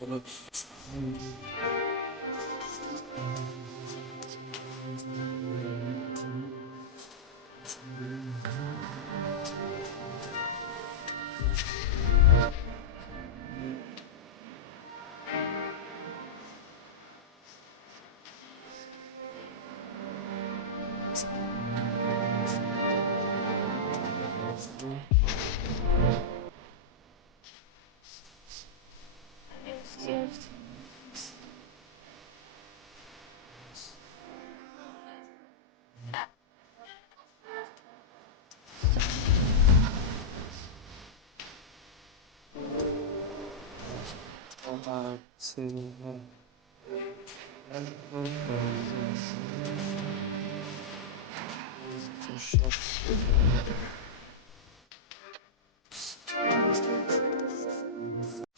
حالا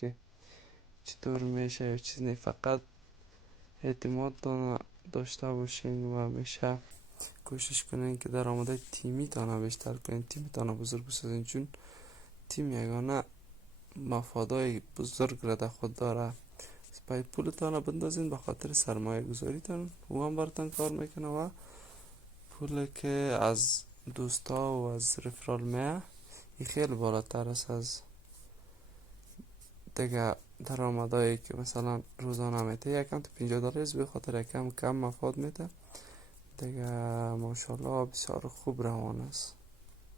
که چطور میشه یا چیز نه، فقط اعتماد داشته باشین و میشه کوشش کنین که درآمد تیمی تانا بیشتر کنین، تیم تانا بزرگ بسازین، چون تیم یگانه مفادای بزرگ را در خود داره. پای پول تانا بندازین به خاطر سرمایه گذاری تان، او هم براتان کار میکنه و پول که از دوستا و از رفرال میه این خیلی بالاتر است از دیگه درآمدایی که مثلا روزانه میته. یکم تو $50 به خاطر یکم کم مفاد میده دیگه. ماشاءالله بسیار خوب روان است.